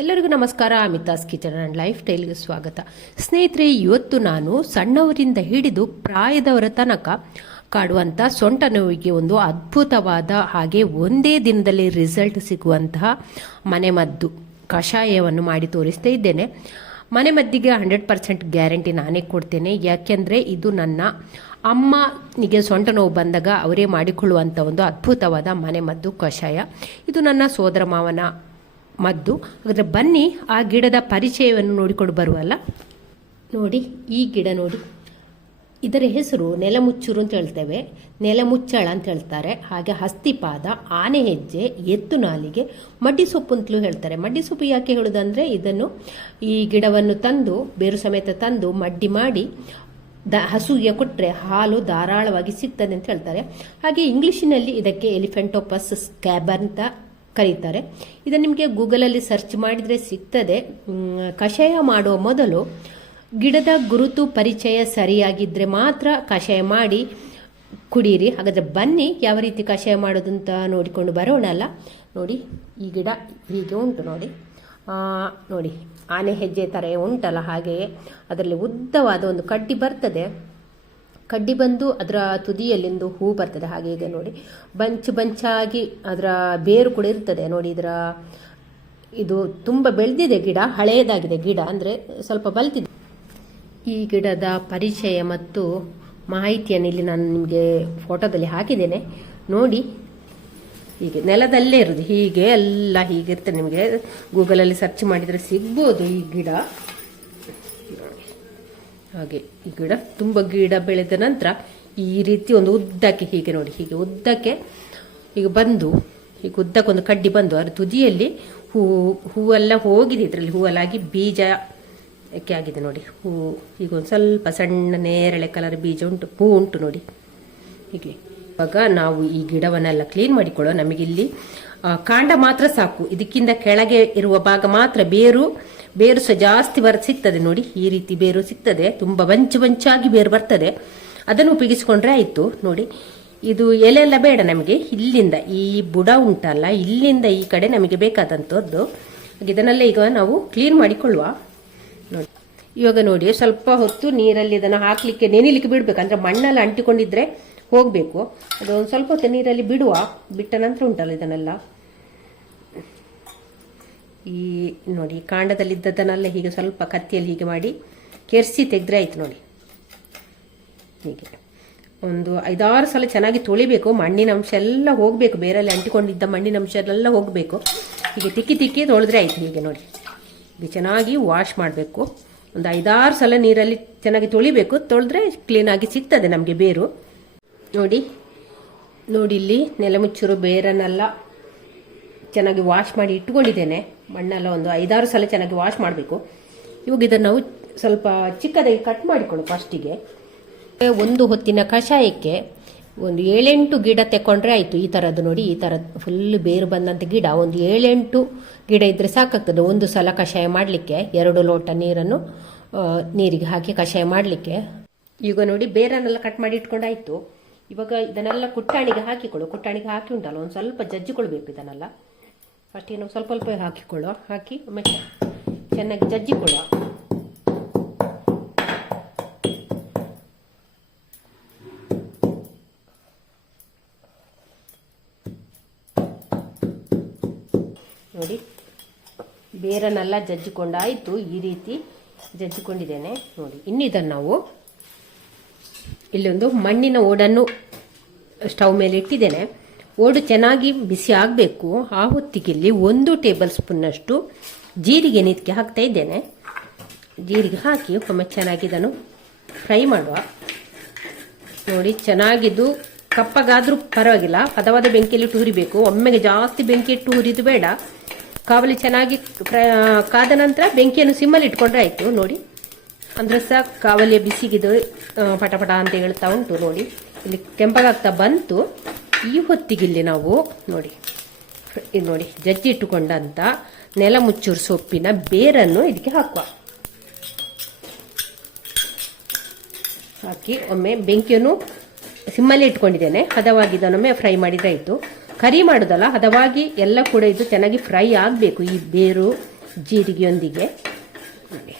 ಎಲ್ಲರಿಗೂ ನಮಸ್ಕಾರ. Amitha's kitchen and life ಸ್ಟೈಲ್ಗೆ ಸ್ವಾಗತ. ಸ್ನೇಹಿತರೆ, ಇವತ್ತು ನಾನು ಸಣ್ಣವರಿಂದ ಹಿಡಿದು ಪ್ರಾಯದವರ ತನಕ ಕಾಡುವಂಥ ಸೊಂಟ ನೋವಿಗೆ ಒಂದು ಅದ್ಭುತವಾದ ಹಾಗೆ ಒಂದೇ ದಿನದಲ್ಲಿ ರಿಸಲ್ಟ್ ಸಿಗುವಂತಹ ಮನೆಮದ್ದು ಕಷಾಯವನ್ನು ಮಾಡಿ ತೋರಿಸ್ತಾ ಇದ್ದೇನೆ. ಮನೆ ಮದ್ದಿಗೆ ಹಂಡ್ರೆಡ್ ಪರ್ಸೆಂಟ್ ಗ್ಯಾರಂಟಿ ನಾನೇ ಕೊಡ್ತೇನೆ. ಯಾಕೆಂದರೆ ಇದು ನನ್ನ ಅಮ್ಮನಿಗೆ ಸೊಂಟ ನೋವು ಬಂದಾಗ ಅವರೇ ಮಾಡಿಕೊಳ್ಳುವಂಥ ಒಂದು ಅದ್ಭುತವಾದ ಮನೆಮದ್ದು ಕಷಾಯ. ಇದು ನನ್ನ ಸೋದರ ಮಾವನ ಮದ್ದು. ಹಾಗಾದರೆ ಬನ್ನಿ, ಆ ಗಿಡದ ಪರಿಚಯವನ್ನು ನೋಡಿಕೊಂಡು ಬರುವಲ್ಲ ನೋಡಿ, ಈ ಗಿಡ ನೋಡಿ. ಇದರ ಹೆಸರು ನೆಲಮುಚ್ಚುರು ಅಂತ ಹೇಳ್ತೇವೆ. ನೆಲಮುಚ್ಚಳ ಅಂತ ಹೇಳ್ತಾರೆ. ಹಾಗೆ ಹಸ್ತಿಪಾದ, ಆನೆ ಹೆಜ್ಜೆ, ಎತ್ತು ನಾಲಿಗೆ, ಮಡ್ಡಿ ಸೊಪ್ಪು ಅಂತಲೂ ಹೇಳ್ತಾರೆ. ಮಡ್ಡಿ ಸೊಪ್ಪು ಯಾಕೆ ಹೇಳುದಂದ್ರೆ, ಇದನ್ನು ಈ ಗಿಡವನ್ನು ತಂದು, ಬೇರು ಸಮೇತ ತಂದು ಮಡ್ಡಿ ಮಾಡಿ, ದ ಹಸುಗೆ ಕೊಟ್ಟರೆ ಹಾಲು ಧಾರಾಳವಾಗಿ ಸಿಗ್ತದೆ ಅಂತ ಹೇಳ್ತಾರೆ. ಹಾಗೆ ಇಂಗ್ಲೀಷಿನಲ್ಲಿ ಇದಕ್ಕೆ ಎಲಿಫೆಂಟೋಪಸ್ ಸ್ಕ್ಯಾಬರ್ ಅಂತ ಕರೀತಾರೆ. ಇದನ್ನು ನಿಮಗೆ ಗೂಗಲಲ್ಲಿ ಸರ್ಚ್ ಮಾಡಿದರೆ ಸಿಗ್ತದೆ. ಕಷಾಯ ಮಾಡುವ ಮೊದಲು ಗಿಡದ ಗುರುತು ಪರಿಚಯ ಸರಿಯಾಗಿದ್ದರೆ ಮಾತ್ರ ಕಷಾಯ ಮಾಡಿ ಕುಡೀರಿ. ಹಾಗಾದರೆ ಬನ್ನಿ, ಯಾವ ರೀತಿ ಕಷಾಯ ಮಾಡೋದು ಅಂತ ನೋಡಿಕೊಂಡು ಬರೋಣ ಅಲ್ಲ. ನೋಡಿ, ಈ ಗಿಡ ಹೀಗೆ ಉಂಟು ನೋಡಿ. ನೋಡಿ, ಆನೆ ಹೆಜ್ಜೆ ಥರ ಉಂಟಲ್ಲ ಹಾಗೆಯೇ. ಅದರಲ್ಲಿ ಉದ್ದವಾದ ಒಂದು ಕಡ್ಡಿ ಬರ್ತದೆ. ಕಡ್ಡಿ ಬಂದು ಅದರ ತುದಿಯಲ್ಲಿಂದು ಹೂ ಬರ್ತದೆ. ಹಾಗೆ ಈಗ ನೋಡಿ. ಬಂಚ್ ಬಂಚಾಗಿ ಅದರ ಬೇರು ಕೂಡ ಇರ್ತದೆ. ನೋಡಿ ಇದರ ಇದು ತುಂಬ ಬೆಳೆದಿದೆ ಗಿಡ ಹಳೆಯದಾಗಿದೆ ಗಿಡ. ಅಂದರೆ ಸ್ವಲ್ಪ ಬಲ್ತಿದೆ. ಈ ಗಿಡದ ಪರಿಚಯ ಮತ್ತು ಮಾಹಿತಿಯನ್ನು ಇಲ್ಲಿ ನಾನು ನಿಮಗೆ ಫೋಟೋದಲ್ಲಿ ಹಾಕಿದ್ದೇನೆ. ನೋಡಿ, ಹೀಗೆ ನೆಲದಲ್ಲೇ ಇರೋದು ಹೀಗೆ ಎಲ್ಲ ಹೀಗಿರ್ತದೆ ನಿಮಗೆ ಗೂಗಲಲ್ಲಿ ಸರ್ಚ್ ಮಾಡಿದರೆ ಸಿಗ್ಬೋದು ಈ ಗಿಡ. ಹಾಗೆ ಈ ಗಿಡ ತುಂಬ ಗಿಡ ಬೆಳೆದ ನಂತರ ಈ ರೀತಿ ಒಂದು ಉದ್ದಕ್ಕೆ ಹೀಗೆ ನೋಡಿ, ಹೀಗೆ ಉದ್ದಕ್ಕೆ ಈಗ ಬಂದು, ಈಗ ಉದ್ದಕ್ಕೊಂದು ಕಡ್ಡಿ ಬಂದು ಅದರ ತುದಿಯಲ್ಲಿ ಹೂ, ಹೂವೆಲ್ಲ ಹೋಗಿದೆ, ಇದರಲ್ಲಿ ಹೂವಲ್ಲಾಗಿ ಬೀಜ ಯಾಕೆ ಆಗಿದೆ ನೋಡಿ. ಹೂ, ಈಗ ಒಂದು ಸ್ವಲ್ಪ ಸಣ್ಣ ನೇರಳೆ ಕಲರ್ ಬೀಜ ಉಂಟು, ಹೂ ಉಂಟು ನೋಡಿ. ಹೀಗೆ. ಇವಾಗ ನಾವು ಈ ಗಿಡವನ್ನೆಲ್ಲ ಕ್ಲೀನ್ ಮಾಡಿಕೊಳ್ಳೋ ನಮಗಿಲ್ಲಿ ಕಾಂಡ ಮಾತ್ರ ಸಾಕು. ಇದಕ್ಕಿಂತ ಕೆಳಗೆ ಇರುವ ಭಾಗ ಮಾತ್ರ ಬೇರು. ಬೇರು ಸಹ ಜಾಸ್ತಿ ಬರ ಸಿಗ್ತದೆ ನೋಡಿ. ಈ ರೀತಿ ಬೇರು ಸಿಗ್ತದೆ. ತುಂಬ ಬಂಚು ಬಂಚಾಗಿ ಬೇರು ಬರ್ತದೆ. ಅದನ್ನು ಉಪಯೋಗಿಸಿಕೊಂಡ್ರೆ ಆಯಿತು ನೋಡಿ. ಇದು ಎಲೆ ಎಲ್ಲ ಬೇಡ ನಮಗೆ. ಇಲ್ಲಿಂದ ಈ ಬುಡ ಉಂಟಲ್ಲ, ಇಲ್ಲಿಂದ ಈ ಕಡೆ ನಮಗೆ ಬೇಕಾದಂಥದ್ದು ಇದನ್ನೆಲ್ಲ ಈಗ ನಾವು ಕ್ಲೀನ್ ಮಾಡಿಕೊಳ್ಳುವ. ನೋಡಿ. ಇವಾಗ ನೋಡಿ, ಸ್ವಲ್ಪ ಹೊತ್ತು ನೀರಲ್ಲಿ ಇದನ್ನು ಹಾಕ್ಲಿಕ್ಕೆ, ನೆನಿಲಿಕ್ಕೆ ಬಿಡ್ಬೇಕು. ಅಂದ್ರೆ ಮಣ್ಣೆಲ್ಲ ಅಂಟಿಕೊಂಡಿದ್ರೆ ಹೋಗಬೇಕು. ಅದು ಒಂದು ಸ್ವಲ್ಪ ಹೊತ್ತು ನೀರಲ್ಲಿ ಬಿಡುವ. ಬಿಟ್ಟ ನಂತರ ಉಂಟಲ್ಲ ಇದನ್ನೆಲ್ಲ. ಈ ನೋಡಿ ಕಾಂಡದಲ್ಲಿದ್ದದನ್ನೆಲ್ಲ ಹೀಗೆ ಸ್ವಲ್ಪ ಕತ್ತಿಯಲ್ಲಿ ಹೀಗೆ ಮಾಡಿ ಕೆರ್ಸಿ ತೆಗೆದ್ರೆ ಆಯ್ತು ನೋಡಿ. ಹೀಗೆ. ಒಂದು ಐದಾರು ಸಲ ಚೆನ್ನಾಗಿ ತೊಳಿಬೇಕು, ಮಣ್ಣಿನ ಅಂಶ ಎಲ್ಲ ಹೋಗಬೇಕು, ಬೇರಲ್ಲಿ ಅಂಟಿಕೊಂಡಿದ್ದ ಮಣ್ಣಿನ ಅಂಶ ಎಲ್ಲ ಹೋಗಬೇಕು. ಹೀಗೆ ತಿಕ್ಕಿ ತಿಕ್ಕಿ ತೊಳೆದ್ರೆ ಆಯ್ತು ಹೀಗೆ ನೋಡಿ. ಇದು ಚೆನ್ನಾಗಿ ವಾಶ್ ಮಾಡಬೇಕು. ಒಂದು ಐದಾರು ಸಲ ನೀರಲ್ಲಿ ಚೆನ್ನಾಗಿ ತೊಳಿಬೇಕು, ತೊಳೆದ್ರೆ ಕ್ಲೀನಾಗಿ ಸಿಗ್ತದೆ ನಮಗೆ ಬೇರು. ನೋಡಿ ನೋಡಿ ಇಲ್ಲಿ ನೆಲಮುಚ್ಚೂರು, ಬೇರನ್ನೆಲ್ಲ ಚೆನ್ನಾಗಿ ವಾಶ್ ಮಾಡಿ ಇಟ್ಕೊಂಡಿದ್ದೇನೆ. ಮಣ್ಣೆಲ್ಲ ಒಂದು ಐದಾರು ಸಲ ಚೆನ್ನಾಗಿ ವಾಶ್ ಮಾಡಬೇಕು. ಇವಾಗ ಇದನ್ನು ನಾವು ಸ್ವಲ್ಪ ಚಿಕ್ಕದಾಗಿ ಕಟ್ ಮಾಡಿಕೊಳ್ಳು ಫಸ್ಟಿಗೆ ಒಂದು ಹೊತ್ತಿನ ಕಷಾಯಕ್ಕೆ ಒಂದು ಏಳೆಂಟು ಗಿಡ ತೆಕ್ಕೊಂಡ್ರೆ ಆಯಿತು. ಈ ಥರದ್ದು ನೋಡಿ, ಈ ಥರದ್ದು ಫುಲ್ ಬೇರು ಬಂದಂಥ ಗಿಡ. ಒಂದು ಏಳೆಂಟು ಗಿಡ ಇದ್ದರೆ ಸಾಕಾಗ್ತದೆ. ಒಂದು ಸಲ ಕಷಾಯ ಮಾಡಲಿಕ್ಕೆ, ಎರಡು ಲೋಟ ನೀರನ್ನು ನೀರಿಗೆ ಹಾಕಿ ಕಷಾಯ ಮಾಡಲಿಕ್ಕೆ. ಈಗ ನೋಡಿ, ಬೇರನ್ನೆಲ್ಲ ಕಟ್ ಮಾಡಿ ಇಟ್ಕೊಂಡಾಯ್ತು ಇವಾಗ ಇದನ್ನೆಲ್ಲ ಕುಟ್ಟಾಣಿಗೆ ಹಾಕಿಕೊಳ್ಳು ಕುಟ್ಟಾಣಿಗೆ ಹಾಕಿ ಉಂಟಲ್ಲ, ಒಂದು ಸ್ವಲ್ಪ ಜಜ್ಜಿಕೊಳ್ಬೇಕು ಇದನ್ನೆಲ್ಲ. ಫಸ್ಟಿಗೆ ನಾವು ಸ್ವಲ್ಪ ಸ್ವಲ್ಪ ಹಾಕಿಕೊಳ್ಳುವ ಹಾಕಿ ಆಮೇಲೆ ಚೆನ್ನಾಗಿ ಜಜ್ಜಿಕೊಳ್ಳುವ ನೋಡಿ, ಬೇರನ್ನೆಲ್ಲ ಜಜ್ಜಿಕೊಂಡಾಯಿತು, ಈ ರೀತಿ ಜಜ್ಜಿಕೊಂಡಿದ್ದೇನೆ. ನೋಡಿ, ಇನ್ನಿದನ್ನು ನಾವು ಇಲ್ಲೊಂದು ಮಣ್ಣಿನ ಓಡನ್ನು ಸ್ಟವ್ ಮೇಲೆ ಇಟ್ಟಿದ್ದೇನೆ. ಓಡು ಚೆನ್ನಾಗಿ ಬಿಸಿ ಆಗಬೇಕು. ಆ ಹೊತ್ತಿಗೆ ಇಲ್ಲಿ ಒಂದು ಟೇಬಲ್ ಸ್ಪೂನ್ನಷ್ಟು ಜೀರಿಗೆ ನಿತ್ಕೆ ಹಾಕ್ತಾ ಇದ್ದೇನೆ. ಜೀರಿಗೆ ಹಾಕಿ ಒಮ್ಮೆ ಚೆನ್ನಾಗಿ ಇದನ್ನು ಫ್ರೈ ಮಾಡುವ. ನೋಡಿ ಚೆನ್ನಾಗಿದ್ದು ಕಪ್ಪಗಾದರೂ ಪರವಾಗಿಲ್ಲ. ಪದವಾದ ಬೆಂಕಿಯಲ್ಲಿ ಇಟ್ಟು ಹುರಿಬೇಕು. ಒಮ್ಮೆಗೆ ಜಾಸ್ತಿ ಬೆಂಕಿ ಇಟ್ಟು ಹುರಿದು ಬೇಡ. ಕಾವಲಿ ಚೆನ್ನಾಗಿ ಕಾದ ನಂತರ ಬೆಂಕಿಯನ್ನು ಸಿಮ್ಮಲ್ಲಿ ಇಟ್ಕೊಂಡ್ರೆ ಆಯಿತು. ನೋಡಿ ಅಂದರೆ ಸಹ ಕಾವಲಿಯ ಬಿಸಿಗಿದು ಆ, ಪಟ ಪಟ ಅಂತ ಹೇಳ್ತಾ ಉಂಟು. ನೋಡಿ ಇಲ್ಲಿ ಕೆಂಪಗಾಗ್ತಾ ಬಂತು. ಈ ಹೊತ್ತಿಗೆ ಇಲ್ಲಿ ನಾವು ನೋಡಿ ಇದು ನೋಡಿ, ಜಜ್ಜಿ ಇಟ್ಟುಕೊಂಡಂತ ನೆಲ ಮುಚ್ಚೂರು ಸೊಪ್ಪಿನ ಬೇರನ್ನು ಇದಕ್ಕೆ ಹಾಕುವ. ಹಾಕಿ ಒಮ್ಮೆ ಬೆಂಕಿಯನ್ನು ಸಿಮ್ಮಲ್ಲಿ ಇಟ್ಕೊಂಡಿದ್ದೇನೆ. ಹದವಾಗಿ ಇದನ್ನೊಮ್ಮೆ ಫ್ರೈ ಮಾಡಿದ್ರೆ ಆಯಿತು. ಕರಿ ಮಾಡೋದಲ್ಲ, ಹದವಾಗಿ ಎಲ್ಲ ಕೂಡ ಇದು ಚೆನ್ನಾಗಿ ಫ್ರೈ ಆಗಬೇಕು ಈ ಬೇರು ಜೀರಿಗೆಯೊಂದಿಗೆ. ನೋಡಿ.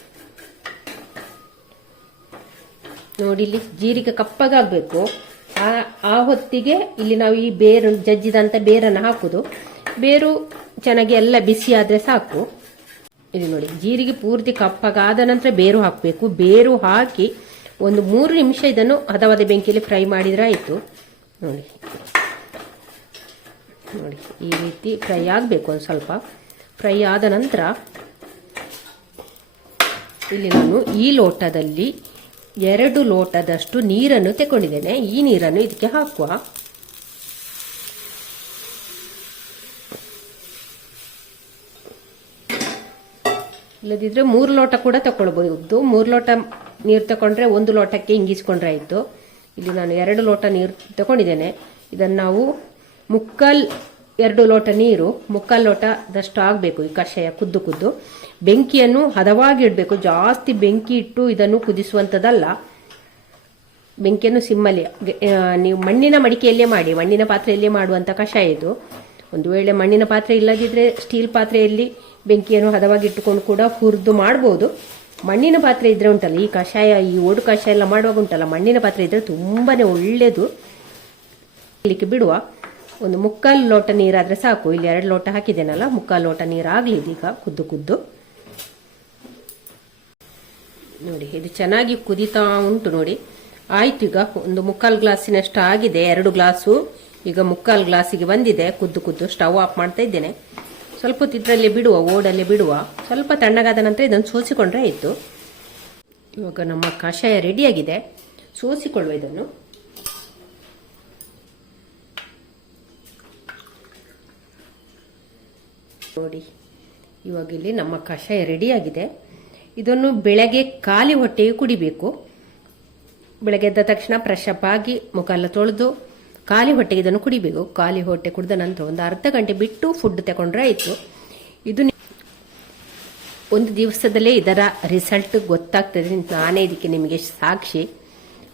ಇಲ್ಲಿ ಜೀರಿಗೆ ಕಪ್ಪಗಾಗಬೇಕು ಆ ಆ ಹೊತ್ತಿಗೆ ಇಲ್ಲಿ ನಾವು ಈ ಬೇರು ಜಜ್ಜಿದಂಥ ಬೇರನ್ನು ಹಾಕುದು. ಬೇರು ಚೆನ್ನಾಗಿ ಎಲ್ಲ ಬಿಸಿ ಆದರೆ ಸಾಕು. ಇಲ್ಲಿ ನೋಡಿ, ಜೀರಿಗೆ ಪೂರ್ತಿ ಕಪ್ಪಾಗಾದ ನಂತರ ಬೇರು ಹಾಕಬೇಕು. ಬೇರು ಹಾಕಿ ಒಂದು ಮೂರು ನಿಮಿಷ ಇದನ್ನು ಹದವಾದ ಬೆಂಕಿಯಲ್ಲಿ ಫ್ರೈ ಮಾಡಿದ್ರೆ ಆಯಿತು. ನೋಡಿ. ನೋಡಿ, ಈ ರೀತಿ ಫ್ರೈ ಆಗಬೇಕು ಒಂದು ಸ್ವಲ್ಪ. ಫ್ರೈ ಆದ ನಂತರ ಇಲ್ಲಿ ನಾನು ಈ ಲೋಟದಲ್ಲಿ ಎರಡು ಲೋಟದಷ್ಟು ನೀರನ್ನು ತಗೊಂಡಿದ್ದೇನೆ. ಈ ನೀರನ್ನು ಇದಕ್ಕೆ ಹಾಕುವ. ಇಲ್ಲದಿದ್ದರೆ ಮೂರು ಲೋಟ ಕೂಡ ತಗೊಳ್ಬಹುದು. ಮೂರು ಲೋಟ ನೀರು ತಗೊಂಡ್ರೆ ಒಂದು ಲೋಟಕ್ಕೆ ಇಂಗಿಸ್ಕೊಂಡ್ರೆ ಆಯಿತು. ಇಲ್ಲಿ ನಾನು ಎರಡು ಲೋಟ ನೀರು ತಗೊಂಡಿದ್ದೇನೆ. ಇದನ್ನು ನಾವು ಮುಕ್ಕಲ್ ಎರಡು ಲೋಟ ನೀರು, ಮುಕ್ಕಾಲು ಲೋಟದಷ್ಟು ಆಗಬೇಕು. ಈ ಕಷಾಯ ಕುದ್ದು ಕುದ್ದು. ಬೆಂಕಿಯನ್ನು ಹದವಾಗಿ ಇಡಬೇಕು. ಜಾಸ್ತಿ ಬೆಂಕಿ ಇಟ್ಟು ಇದನ್ನು ಕುದಿಸುವಂಥದ್ದಲ್ಲ. ಬೆಂಕಿಯನ್ನು ಸಿಮ್ಮಲ್ಲಿ ನೀವು ಮಣ್ಣಿನ ಮಡಿಕೆಯಲ್ಲೇ ಮಾಡಿ, ಮಣ್ಣಿನ ಪಾತ್ರೆಯಲ್ಲೇ ಮಾಡುವಂಥ ಕಷಾಯ ಇದು. ಒಂದು ವೇಳೆ ಮಣ್ಣಿನ ಪಾತ್ರೆ ಇಲ್ಲದಿದ್ದರೆ ಸ್ಟೀಲ್ ಪಾತ್ರೆಯಲ್ಲಿ ಬೆಂಕಿಯನ್ನು ಹದವಾಗಿ ಇಟ್ಟುಕೊಂಡು ಕೂಡ ಹುರಿದು ಮಾಡ್ಬೋದು. ಮಣ್ಣಿನ ಪಾತ್ರೆ ಇದ್ದರೆ ಉಂಟಲ್ಲ, ಈ ಕಷಾಯ, ಈ ಓಡು ಕಷಾಯ ಎಲ್ಲ ಮಾಡುವಾಗ ಉಂಟಲ್ಲ, ಮಣ್ಣಿನ ಪಾತ್ರೆ ಇದ್ದರೆ ತುಂಬಾನೇ ಒಳ್ಳೆಯದು ಇಲ್ಲಿಗೆ ಬಿಡುವ. ಒಂದು ಮುಕ್ಕಾಲು ಲೋಟ ನೀರಾದರೆ ಸಾಕು. ಇಲ್ಲಿ ಎರಡು ಲೋಟ ಹಾಕಿದ್ದೇನಲ್ಲ, ಮುಕ್ಕಾಲು ಲೋಟ ನೀರಾಗಲಿ ಇದೀಗ ಕುದ್ದು ಕುದ್ದು ನೋಡಿ, ಇದು ಚೆನ್ನಾಗಿ ಕುದಿತಾ ಉಂಟು ನೋಡಿ. ಆಯ್ತು ಈಗ ಒಂದು ಮುಕ್ಕಾಲು ಗ್ಲಾಸಿನಷ್ಟು ಆಗಿದೆ, ಎರಡು ಗ್ಲಾಸು. ಈಗ ಮುಕ್ಕಾಲು ಗ್ಲಾಸಿಗೆ ಬಂದಿದೆ, ಕುದ್ದು ಕುದ್ದು ಸ್ಟವ್ ಆಫ್ ಮಾಡ್ತಾ ಇದ್ದೇನೆ. ಸ್ವಲ್ಪ ಹೊತ್ತು ಇದರಲ್ಲಿ ಬಿಡುವ, ಓಡಲ್ಲಿ ಬಿಡುವ. ಸ್ವಲ್ಪ ತಣ್ಣಗಾದ ನಂತರ ಇದನ್ನು ಸೋಸಿಕೊಂಡ್ರೆ ಆಯಿತು. ಇವಾಗ ನಮ್ಮ ಕಷಾಯ ರೆಡಿಯಾಗಿದೆ. ಸೋಸಿಕೊಳ್ಳುವ ಇದನ್ನು. ನೋಡಿ, ಇವಾಗ ಇಲ್ಲಿ ನಮ್ಮ ಕಷಾಯ ರೆಡಿಯಾಗಿದೆ. ಇದನ್ನು ಬೆಳಗ್ಗೆ ಖಾಲಿ ಹೊಟ್ಟೆಗೆ ಕುಡಿಬೇಕು. ಬೆಳಗ್ಗೆ ಎದ್ದ ತಕ್ಷಣ ಫ್ರೆಶ್ ಆಗಿ ಮುಖ ಎಲ್ಲ ತೊಳೆದು ಖಾಲಿ ಹೊಟ್ಟೆಗೆ ಇದನ್ನು ಕುಡಿಬೇಕು. ಖಾಲಿ ಹೊಟ್ಟೆ ಕುಡಿದ ನಂತರ ಒಂದು ಅರ್ಧ ಗಂಟೆ ಬಿಟ್ಟು ಫುಡ್ ತಗೊಂಡ್ರೆ ಆಯಿತು. ಇದು ಒಂದು ದಿವಸದಲ್ಲೇ ಇದರ ರಿಸಲ್ಟ್ ಗೊತ್ತಾಗ್ತದೆ. ನಾನೇ ಇದಕ್ಕೆ ನಿಮಗೆ ಸಾಕ್ಷಿ.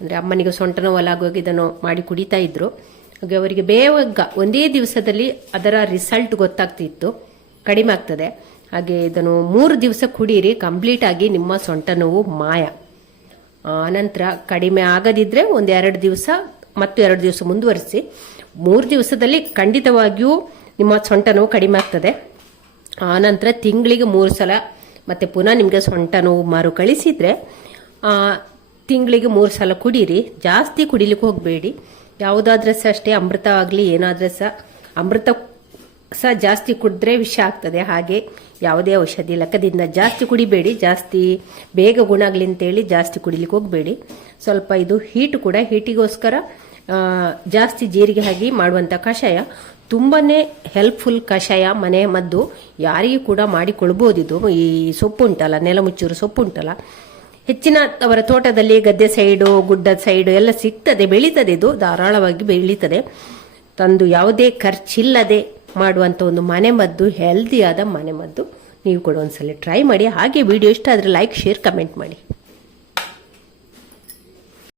ಅಂದರೆ ಅಮ್ಮನಿಗೆ ಸೊಂಟ ನೋವಲಾಗುವಾಗ ಇದನ್ನು ಮಾಡಿ ಕುಡಿತಾ ಇದ್ರು. ಹಾಗೆ ಅವರಿಗೆ ಬೇಗ ಒಂದೇ ದಿವಸದಲ್ಲಿ ಅದರ ರಿಸಲ್ಟ್ ಗೊತ್ತಾಗ್ತಿತ್ತು. ಕಡಿಮೆ ಆಗ್ತದೆ. ಹಾಗೆ ಇದನ್ನು ಮೂರು ದಿವಸ ಕುಡೀರಿ ಕಂಪ್ಲೀಟ್ ಆಗಿ ನಿಮ್ಮ ಸೊಂಟ ನೋವು ಮಾಯ. ಆನಂತರ ಕಡಿಮೆ ಆಗದಿದ್ರೆ ಒಂದು ಎರಡು ದಿವಸ ಮತ್ತು ಎರಡು ದಿವಸ ಮುಂದುವರಿಸಿ. ಮೂರು ದಿವಸದಲ್ಲಿ ಖಂಡಿತವಾಗಿಯೂ ನಿಮ್ಮ ಸೊಂಟ ನೋವು ಕಡಿಮೆ ಆಗ್ತದೆ. ಆನಂತರ ತಿಂಗಳಿಗೆ ಮೂರು ಸಲ ಮತ್ತೆ ಪುನಃ ನಿಮಗೆ ಸೊಂಟ ನೋವು ಮರುಕಳಿಸಿದ್ರೆ ಆ, ತಿಂಗಳಿಗೆ ಮೂರು ಸಲ ಕುಡೀರಿ. ಜಾಸ್ತಿ ಕುಡಿಲಿಕ್ಕೆ ಹೋಗಬೇಡಿ. ಯಾವುದಾದ್ರೂ ಸಹ ಅಷ್ಟೇ ಅಮೃತ ಆಗಲಿ ಏನಾದ್ರೆ ಸಹ ಅಮೃತ ಸಹ ಜಾಸ್ತಿ ಕುಡಿದ್ರೆ ವಿಷ ಆಗ್ತದೆ. ಹಾಗೆ ಯಾವುದೇ ಔಷಧಿ ಲೆಕ್ಕದಿಂದ ಜಾಸ್ತಿ ಕುಡಿಬೇಡಿ. ಜಾಸ್ತಿ ಬೇಗ ಗುಣ ಆಗಲಿ ಅಂತೇಳಿ ಜಾಸ್ತಿ ಕುಡಿಲಿಕ್ಕೆ ಹೋಗಬೇಡಿ. ಸ್ವಲ್ಪ ಇದು ಹೀಟ್ ಕೂಡ ಹೀಟಿಗೋಸ್ಕರ ಜಾಸ್ತಿ ಜೀರಿಗೆ ಹಾಕಿ ಮಾಡುವಂಥ ಕಷಾಯ. ತುಂಬಾನೇ ಹೆಲ್ಪ್ಫುಲ್ ಕಷಾಯ ಮನೆ ಮದ್ದು. ಯಾರಿಗೂ ಕೂಡ ಮಾಡಿಕೊಳ್ಬೋದಿದು ಈ ಸೊಪ್ಪು ಉಂಟಲ್ಲ ನೆಲಮುಚ್ಚೂರು ಸೊಪ್ಪು ಉಂಟಲ್ಲ. ಹೆಚ್ಚಿನ ಅವರ ತೋಟದಲ್ಲಿ ಗದ್ದೆ ಸೈಡು ಗುಡ್ಡದ ಸೈಡು ಎಲ್ಲ ಸಿಗ್ತದೆ, ಬೆಳೀತದೆ ಇದು. ಧಾರಾಳವಾಗಿ ಬೆಳೀತದೆ. ತಂದು ಯಾವುದೇ ಖರ್ಚಿಲ್ಲದೆ ಮಾಡುವಂಥ ಒಂದು ಮನೆ ಮದ್ದು ಹೆಲ್ದಿಯಾದ ಮನೆ ಮದ್ದು ನೀವು ಕೂಡ ಒಂದ್ಸಲ ಟ್ರೈ ಮಾಡಿ. ಹಾಗೆ ವಿಡಿಯೋ ಇಷ್ಟ ಆದರೆ ಲೈಕ್ ಶೇರ್ ಕಮೆಂಟ್ ಮಾಡಿ.